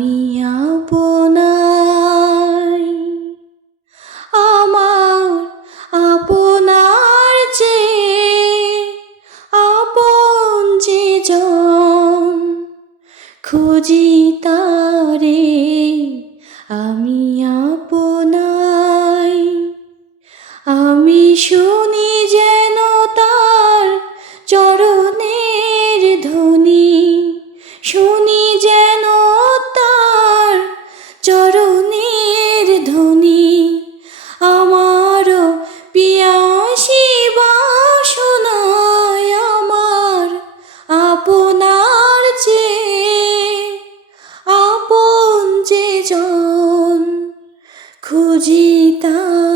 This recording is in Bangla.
আমি আপনার, আমার আপনার চেয়ে আপন যে জন, খুঁজি তারে আমি আপনাই। আমি শুনি যেন তার চরণের ধ্বনি, শুনি যেন তার চরণের ধ্বনি। আমার পিয়াসী বাসনায় আমার আপনার চেয়ে আপন যে জন, খুঁজি তার।